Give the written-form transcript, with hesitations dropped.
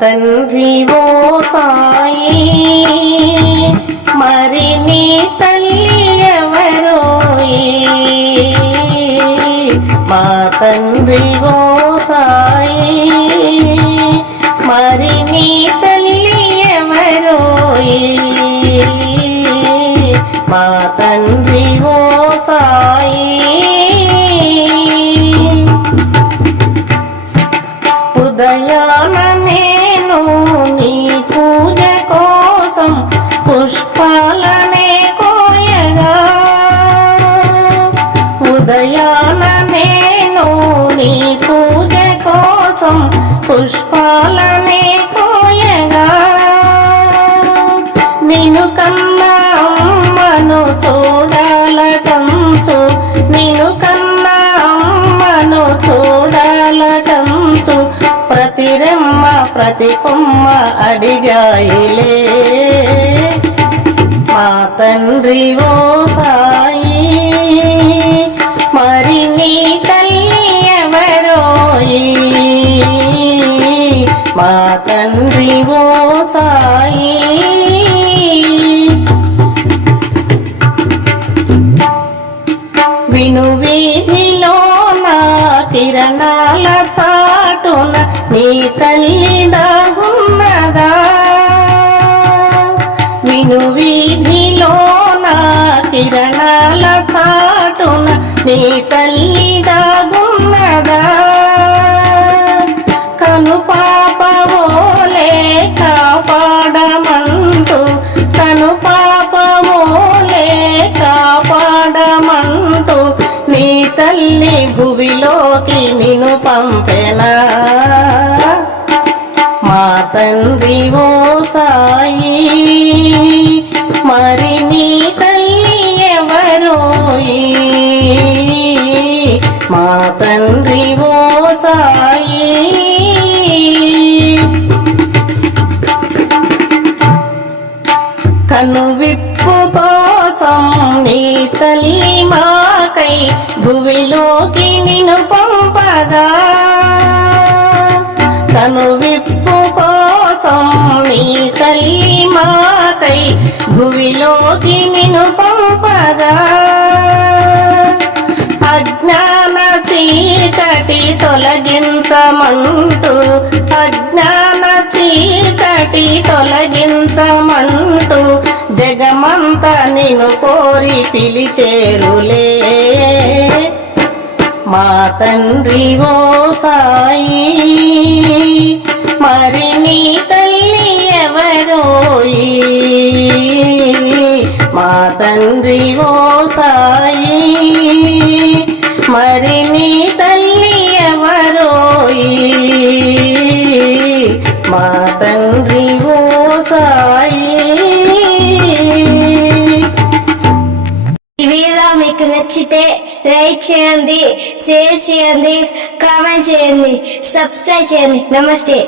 తండ్రి ఓ సాయి మరి నీ తల్లి ఎవరోయి మా తండ్రి ఓ సాయి మరి నీ తల్లి ఎవరోయి మా తండ్రి ఓ సాయి ఉదయాన నేను నీ పూజ కోసం పుష్పాలనే కోయగా ఉదయాన నేను నీ పూజ కోసం పుష్పాలనే కోయగా నిన్ను కన్నా అమ్మను చూడాలటంచు నిన్ను కన్నా అమ్మను చూడాలటంచు ప్రతి రెమ్మ ప్రతి కొమ్మ అడిగాయిలే మా తండ్రి ఓ సాయి మరి నీ తల్లి ఎవరోయి మా తండ్రి ఓ సాయి విను వీధిలో నా కిరణాల చాటున నీ తల్లి దాగున్నదా విను వీధిలో నా కిరణాల చాటున నీ తల్లి దాగున్నదా కను పాపవోలే కాపాడమంటూ కను పాపవోలే కాపాడమంటూ నీ తల్లి భువిలోకి నిన్ను పంపెనా మా తండ్రి ఓ సాయి మరి నీ తల్లి ఎవరోయి మా తండ్రి ఓ సాయి కను విప్పు కోసం నీ తల్లి మాకై భువిలోకి నిన్ను పంపగా కను విప్పు కోసం నీ తల్లి మాకై భువిలోకి నిన్ను పంపగా అజ్ఞాన చీకటి తొలగించమంటూ అజ్ఞాన చీకటి తొలగించమంటూ జగమంతా నిన్ను కోరి పిలిచేరులే మా తండ్రి ఓ సాయి మరి నీ తల్లి ఎవరోయి మా తండ్రి ఓ సాయి మరి నీ తల్లి ఎవరోయి మా తండ్రి ఓ సాయి. ఈ వీడియో మీకు నచ్చితే లైక్ చేయండి, షేర్ చేయండి, కామెంట్ చేయండి, సబ్స్క్రైబ్ చేయండి. నమస్తే.